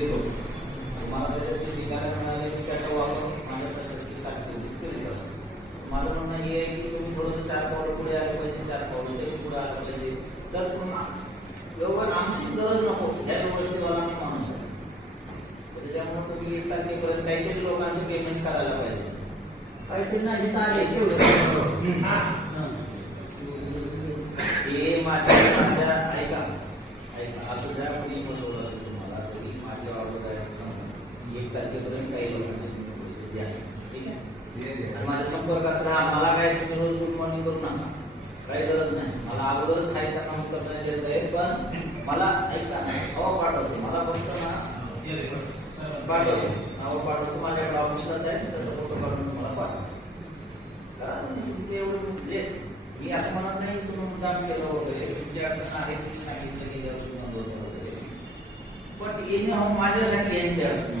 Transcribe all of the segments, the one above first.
देतो. मला त्याच्यात शिकायला मिळाले की त्याचा वापर माझ्या प्रशासकीय कारकिर्दीत केलेला असतो. माझं म्हणणं हे आहे की तुम्ही थोडंसं चार पावलं पुढे आलं पाहिजे चार पावलं तरी पुढे आलं पाहिजे. तर पुन्हा एवढं आमची गरज नको. या व्यवस्थेवाला मी माणूस आहे. त्याच्यामुळे तुम्ही एक तारखेपर्यंत काहीतरी लोकांचे पेमेंट करायला पाहिजे. काहीतरी नाही आले तेवढं एक तारखेपर्यंत काही द्या ठीक आहे आणि माझ्या संपर्कात राहा मला काय तुम्ही रोज गुड मॉर्निंग करू नका काही गरज नाही मला अगोदरच आहे त्यांना उत्तर नाही देत आहे पण मला ऐका अहो पाठवतो मला फक्त ना पाठवतो नाव पाठवतो माझ्याकडे ऑफिसलाच आहे त्याचा फ़ोटो काढून तुम्हाला पाठवतो करा तुम्ही तुमचे एवढे म्हणजे मी असं म्हणत नाही तुम्ही मुद्दाम केलं वगैरे. तुमची अडचण आहे तुम्ही सांगितलं की यावर्षी नोंदवलं वगैरे. पण येणे हो माझ्यासाठी यांची अडचण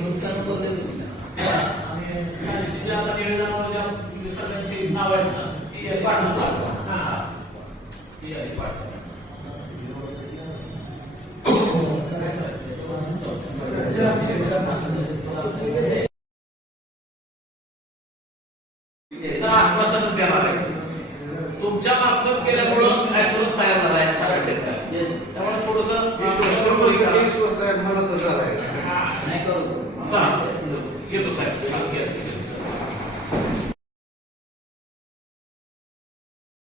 नाव आहेत ना, ती यादी पाठवतो. हा. ती यादी पाठवा. तर आश्वासन देणार आहे तुमच्या मार्फत केल्यामुळं ऍश्वरच तयार झाला आहे सगळ्या शेतकऱ्या त्यामुळे थोडस नाही करू येतो साहेब